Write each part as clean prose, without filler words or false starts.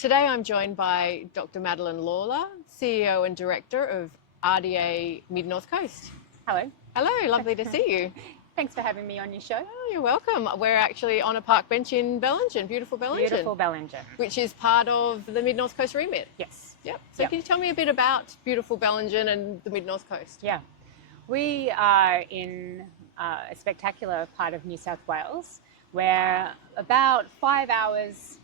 Today I'm joined by Dr Madeleine Lawler, CEO and Director of RDA Mid-North Coast. Hello. Hello, lovely to see you. Thanks for having me on your show. Oh, you're welcome. We're actually on a park bench in Bellingen, beautiful Bellingen. Beautiful Bellingen. Which is part of the Mid-North Coast remit. Yes. Yep. So can you tell me a bit about beautiful Bellingen and the Mid-North Coast? Yeah. We are in a spectacular part of New South Wales. We're about 5 hours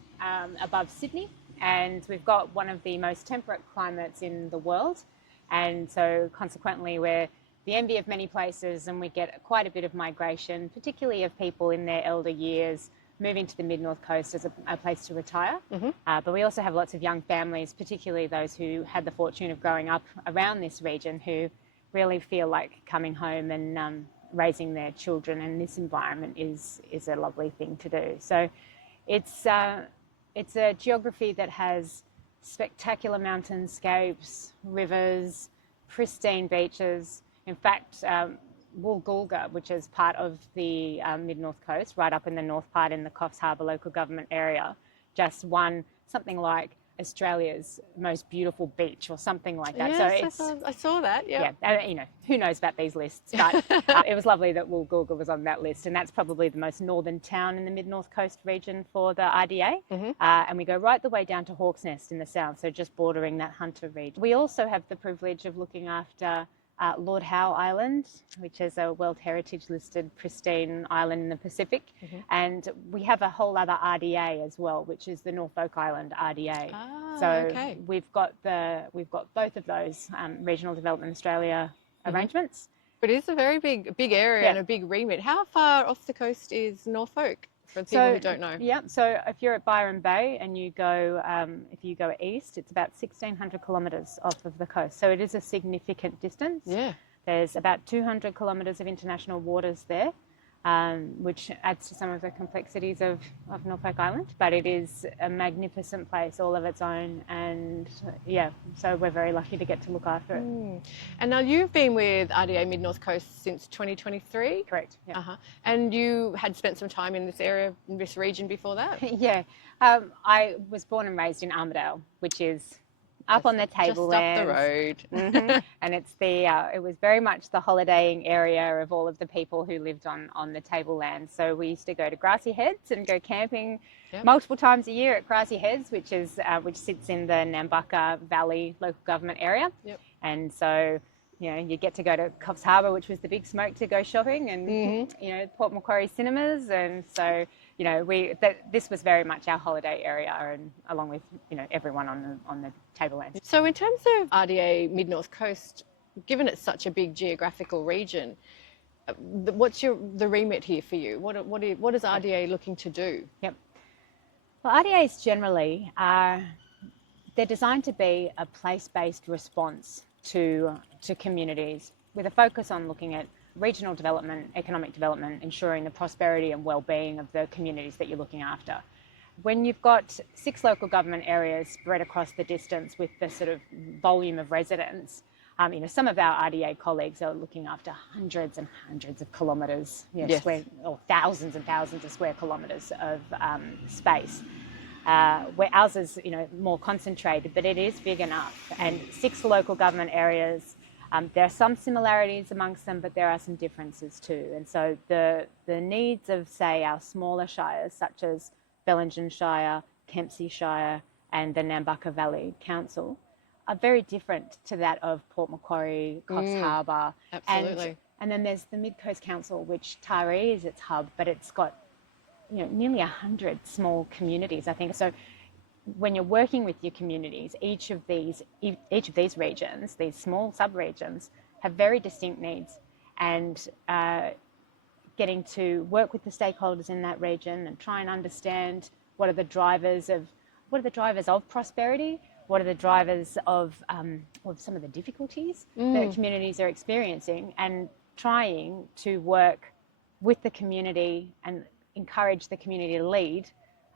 above Sydney, and we've got one of the most temperate climates in the world. And so consequently, we're the envy of many places, and we get quite a bit of migration, particularly of people in their elder years moving to the Mid-North Coast as a place to retire. But we also have lots of young families, particularly those who had the fortune of growing up around this region, who really feel like coming home and raising their children in this environment is a lovely thing to do. So it's a geography that has spectacular mountainscapes, rivers, pristine beaches. In fact, Woolgoolga, which is part of the Mid-North Coast, right up in the north part in the Coffs Harbour local government area, just won something like Australia's most beautiful beach or something like that. Yes, so I saw that. Yeah, you know, who knows about these lists, but it was lovely that Woolgoolga was on that list, and that's probably the most northern town in the Mid-North Coast region for the RDA. And we go right the way down to Hawk's Nest in the south, so just bordering that Hunter region. We also have the privilege of looking after Lord Howe Island, which is a World Heritage listed pristine island in the Pacific. And we have a whole other RDA as well, which is the Norfolk Island RDA. So we've got both of those Regional Development Australia arrangements. But it is a very big area and a big remit. How far off the coast is Norfolk? For people who don't know. Yeah, so if you're at Byron Bay and you go, if you go east, it's about 1,600 kilometres off of the coast. So it is a significant distance. Yeah. There's about 200 kilometres of international waters there, which adds to some of the complexities of Norfolk Island. But it is a magnificent place, all of its own. And yeah, so we're very lucky to get to look after it. And now you've been with RDA Mid-North Coast since 2023? Correct. Yeah. And you had spent some time in this area, in this region before that? Yeah. I was born and raised in Armidale, which is up on the tablelands. Just up the road. And it's it was very much the holidaying area of all of the people who lived on the tablelands. So we used to go to Grassy Heads and go camping multiple times a year at Grassy Heads, which sits in the Nambucca Valley local government area. And so, you know, you get to go to Coffs Harbour, which was the big smoke to go shopping, and you know, Port Macquarie cinemas. And so, you know, this was very much our holiday area, and along with, you know, everyone on the tablelands. So in terms of RDA Mid-North Coast, given it's such a big geographical region, what's the remit here for you? What is RDA looking to do? Yep. Well, RDAs generally they're designed to be a place-based response to communities, with a focus on looking at regional development, economic development, ensuring the prosperity and well-being of the communities that you're looking after. When you've got 6 local government areas spread across the distance with the sort of volume of residents, you know, some of our RDA colleagues are looking after hundreds and hundreds of kilometres, you know, or thousands and thousands of square kilometres of space. Where ours is, you know, more concentrated, but it is big enough. And 6 local government areas, there are some similarities amongst them, but there are some differences too. And so the needs of, say, our smaller shires, such as Bellingen Shire, Kempsey Shire, and the Nambucca Valley Council, are very different to that of Port Macquarie, Coffs Harbour. Absolutely. And then there's the Mid-Coast Council, which Taree is its hub, but it's got, you know, nearly 100 small communities, I think. So when you're working with your communities, each of these regions, these small sub-regions, have very distinct needs, and getting to work with the stakeholders in that region and try and understand what are the drivers of prosperity, what are the drivers of some of the difficulties that communities are experiencing, and trying to work with the community and encourage the community to lead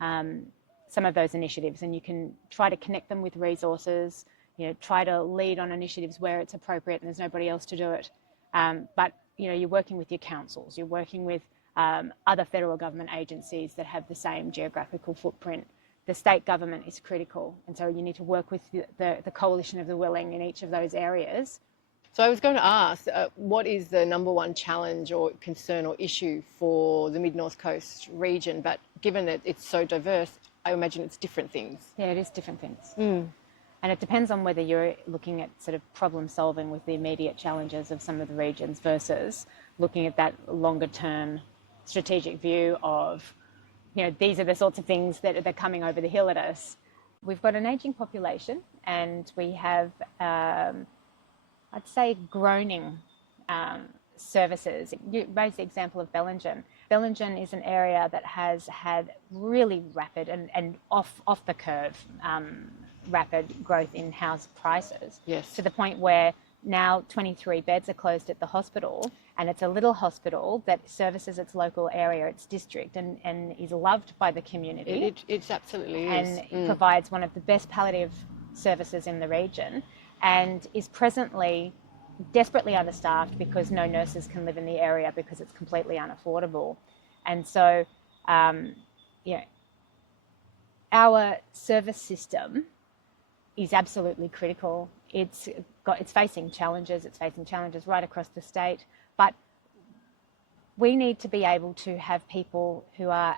some of those initiatives. And you can try to connect them with resources, you know, try to lead on initiatives where it's appropriate and there's nobody else to do it. But, you know, you're working with your councils, you're working with other federal government agencies that have the same geographical footprint the state government is critical. And so you need to work with the coalition of the willing in each of those areas. So I was going to ask, what is the number one challenge or concern or issue for the Mid-North Coast region? But given that it's so diverse, I imagine it's different things. Yeah, it is different things. And it depends on whether you're looking at sort of problem solving with the immediate challenges of some of the regions versus looking at that longer term strategic view of, these are the sorts of things that are coming over the hill at us. We've got an ageing population, and we have, I'd say, groaning services. You raised the example of Bellingen. Bellingen is an area that has had really rapid and off the curve rapid growth in house prices. Yes. To the point where now 23 beds are closed at the hospital, and it's a little hospital that services its local area, its district, and is loved by the community. It absolutely is. And provides one of the best palliative services in the region, and is presently desperately understaffed because no nurses can live in the area because it's completely unaffordable. And so, our service system is absolutely critical. It's facing challenges. It's facing challenges right across the state, but we need to be able to have people who are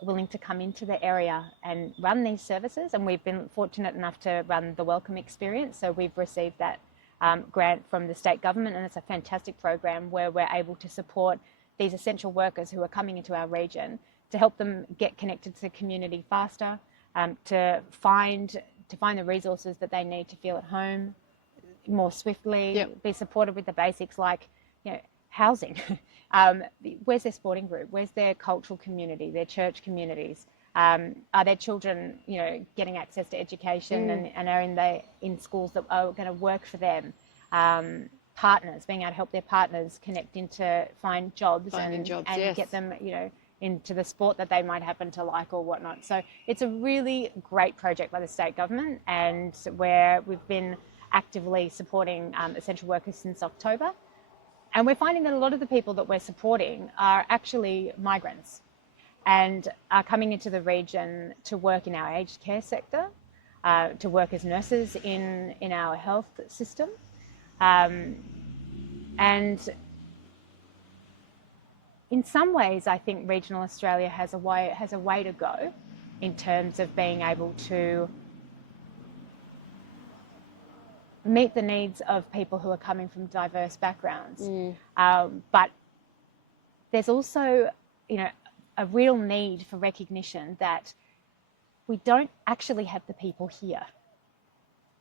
willing to come into the area and run these services. And we've been fortunate enough to run the Welcome Experience. So we've received that grant from the state government, and it's a fantastic program where we're able to support these essential workers who are coming into our region to help them get connected to the community faster, to find the resources that they need to feel at home more swiftly, be supported with the basics like housing. Where's their sporting group? Where's their cultural community, their church communities? Are their children, getting access to education and are in schools that are going to work for them? Partners, being able to help their partners connect into find jobs and yes. get them, into the sport that they might happen to like or whatnot. So it's a really great project by the state government, and where we've been actively supporting essential workers since October. And we're finding that a lot of the people that we're supporting are actually migrants and are coming into the region to work in our aged care sector, to work as nurses in our health system. And in some ways, I think regional Australia has a way to go in terms of being able to meet the needs of people who are coming from diverse backgrounds. But there's also, a real need for recognition that we don't actually have the people here.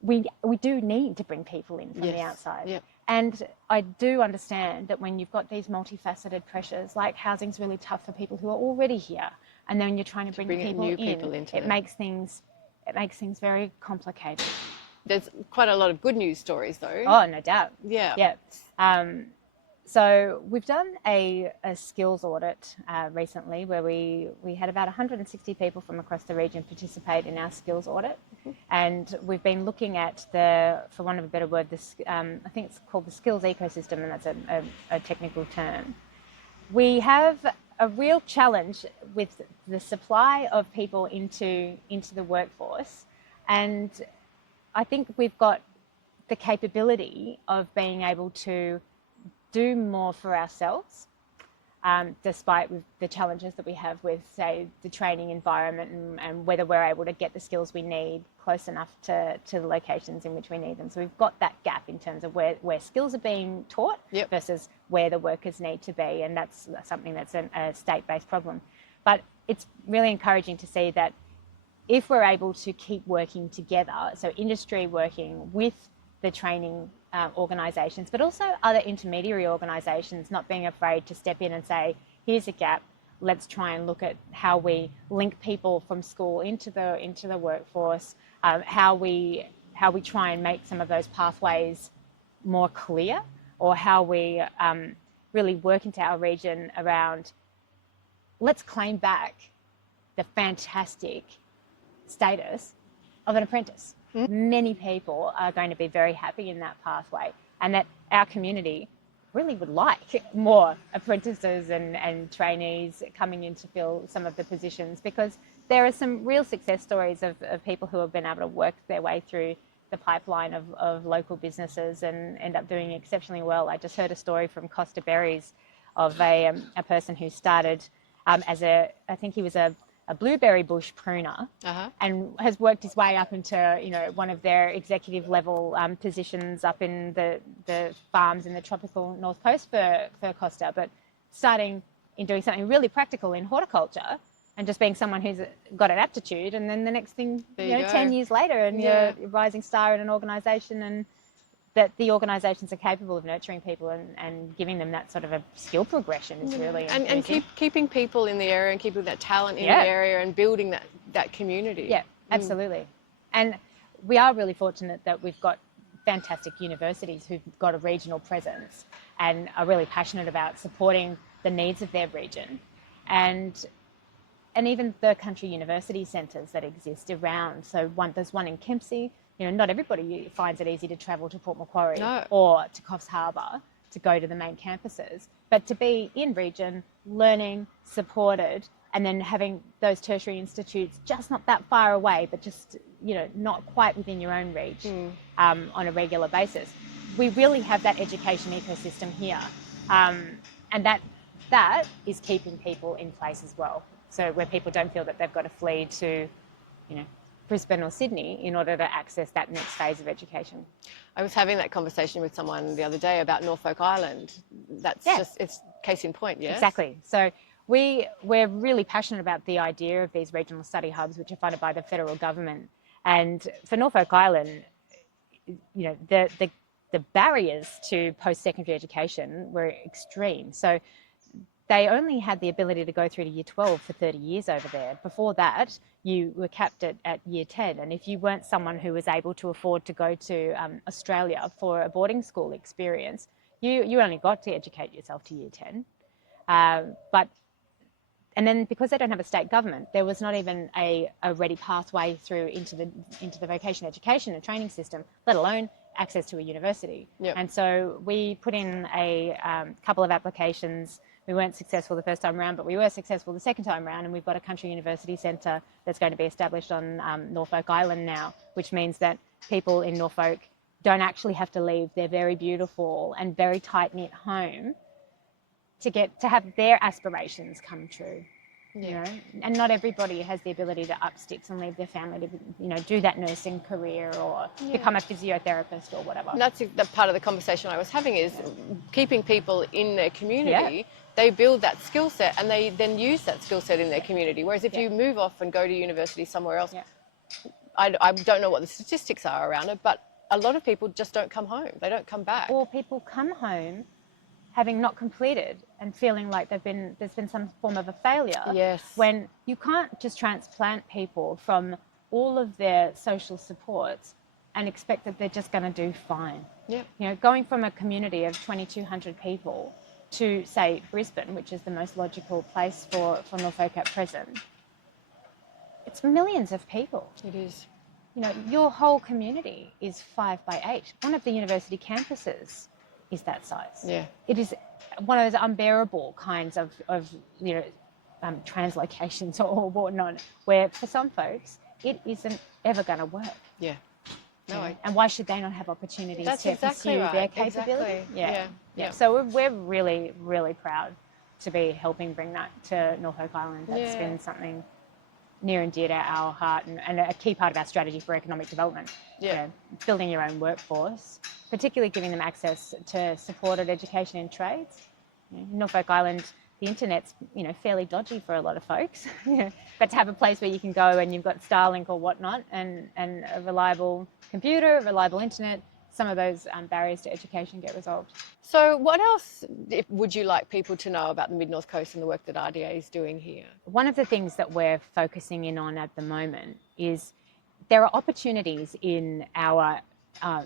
We do need to bring people in from the outside. Yep. And I do understand that when you've got these multifaceted pressures, like housing's really tough for people who are already here, and then you're trying to bring new people into it makes things very complicated. There's quite a lot of good news stories, though. Oh, no doubt. Yeah. So we've done a skills audit recently where we had about 160 people from across the region participate in our skills audit. And we've been looking at for want of a better word, I think it's called the skills ecosystem, and that's a technical term. We have a real challenge with the supply of people into the workforce, and I think we've got the capability of being able to do more for ourselves, despite with the challenges that we have with, say, the training environment and whether we're able to get the skills we need close enough to the locations in which we need them. So we've got that gap in terms of where skills are being taught versus where the workers need to be, and that's something that's a state-based problem. But it's really encouraging to see that if we're able to keep working together, so industry working with the training organisations, but also other intermediary organisations, not being afraid to step in and say, here's a gap, let's try and look at how we link people from school into the workforce, how we try and make some of those pathways more clear, or how we really work into our region around, let's claim back the fantastic status of an apprentice. Many people are going to be very happy in that pathway, and that our community really would like more apprentices and trainees coming in to fill some of the positions, because there are some real success stories of people who have been able to work their way through the pipeline of local businesses and end up doing exceptionally well. I just heard a story from Costa Berries of a person who started as I think he was a blueberry bush pruner, and has worked his way up into, you know, one of their executive level positions up in the farms in the tropical North Coast for Costa, but starting in doing something really practical in horticulture and just being someone who's got an aptitude, and then the next thing, you know, 10 years later, and you're a rising star in an organisation, and that the organisations are capable of nurturing people and giving them that sort of a skill progression is really and keeping people in the area and keeping that talent in the area and building that community. Yeah, absolutely. And we are really fortunate that we've got fantastic universities who've got a regional presence and are really passionate about supporting the needs of their region, and even the country university centres that exist around. So there's one in Kempsey. You know, not everybody finds it easy to travel to Port Macquarie or to Coffs Harbour to go to the main campuses, but to be in region, learning, supported, and then having those tertiary institutes just not that far away, but just, you know, not quite within your own reach on a regular basis. We really have that education ecosystem here, and that is keeping people in place as well. So where people don't feel that they've got to flee to, you know, Brisbane or Sydney in order to access that next phase of education. I was having that conversation with someone the other day about Norfolk Island. That's just, it's case in point, yes? Exactly. So we're really passionate about the idea of these regional study hubs, which are funded by the federal government. And for Norfolk Island, you know, the barriers to post-secondary education were extreme. So they only had the ability to go through to year 12 for 30 years over there. Before that, you were capped at year 10. And if you weren't someone who was able to afford to go to Australia for a boarding school experience, you only got to educate yourself to year 10. And then because they don't have a state government, there was not even a ready pathway through into the vocational education and training system, let alone access to a university. And so we put in a couple of applications. We weren't successful the first time around, but we were successful the second time around, and we've got a country university centre that's going to be established on Norfolk Island now, which means that people in Norfolk don't actually have to leave their very beautiful and very tight-knit home to have their aspirations come true. You know, and not everybody has the ability to up sticks and leave their family to, you know, do that nursing career or become a physiotherapist or whatever. And that's the part of the conversation I was having, is keeping people in their community. They build that skill set and they then use that skill set in their community. Whereas if you move off and go to university somewhere else, I don't know what the statistics are around it, but a lot of people just don't come home. They don't come back. Or people come home having not completed and feeling like there's been some form of a failure. Yes. When you can't just transplant people from all of their social supports and expect that they're just going to do fine. Yeah. You know, going from a community of 2,200 people to, say, Brisbane, which is the most logical place for Norfolk at present, it's millions of people. It is. You know, your whole community is 5 by 8. One of the university campuses is that size. Yeah. It is one of those unbearable kinds of you know, translocations or whatnot, where for some folks it isn't ever going to work. Yeah. No. And why should they not have opportunities to pursue their capability? Exactly. Yeah. So we're really, really proud to be helping bring that to Norfolk Island. That's been something near and dear to our heart and a key part of our strategy for economic development. You know, building your own workforce, particularly giving them access to supported education in trades. You know, Norfolk Island, the internet's, you know, fairly dodgy for a lot of folks. But to have a place where you can go and you've got Starlink or whatnot and a reliable computer, a reliable internet, some of those barriers to education get resolved. So what else would you like people to know about the Mid-North Coast and the work that RDA is doing here? One of the things that we're focusing in on at the moment is there are opportunities in our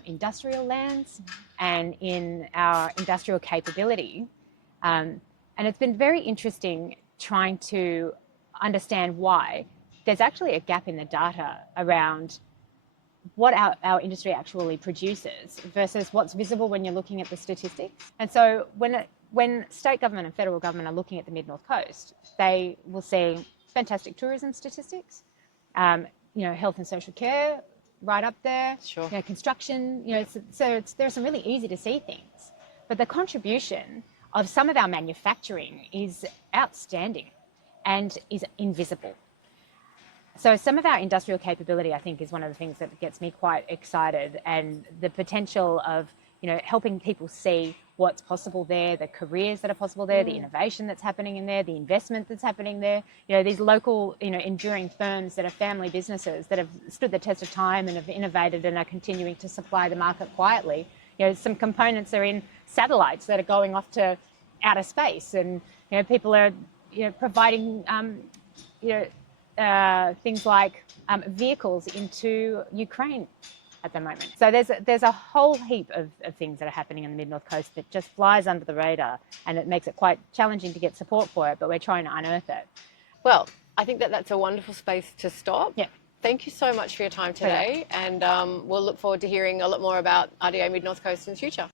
industrial lands and in our industrial capability. And it's been very interesting trying to understand why there's actually a gap in the data around what our industry actually produces versus what's visible when you're looking at the statistics. And so when state government and federal government are looking at the Mid-North Coast, they will see fantastic tourism statistics, health and social care right up there, Sure. Construction, there's some really easy to see things. But the contribution of some of our manufacturing is outstanding and is invisible. So some of our industrial capability, I think, is one of the things that gets me quite excited, and the potential of, helping people see what's possible there, the careers that are possible there, the innovation that's happening in there, the investment that's happening there. These local, enduring firms that are family businesses that have stood the test of time and have innovated and are continuing to supply the market quietly. Some components are in satellites that are going off to outer space, and people are providing things like vehicles into Ukraine at the moment. So there's a whole heap of things that are happening in the Mid-North Coast that just flies under the radar, and it makes it quite challenging to get support for it, but we're trying to unearth it. Well, I think that's a wonderful space to stop. Yeah. Thank you so much for your time today, and we'll look forward to hearing a lot more about RDA Mid-North Coast in the future.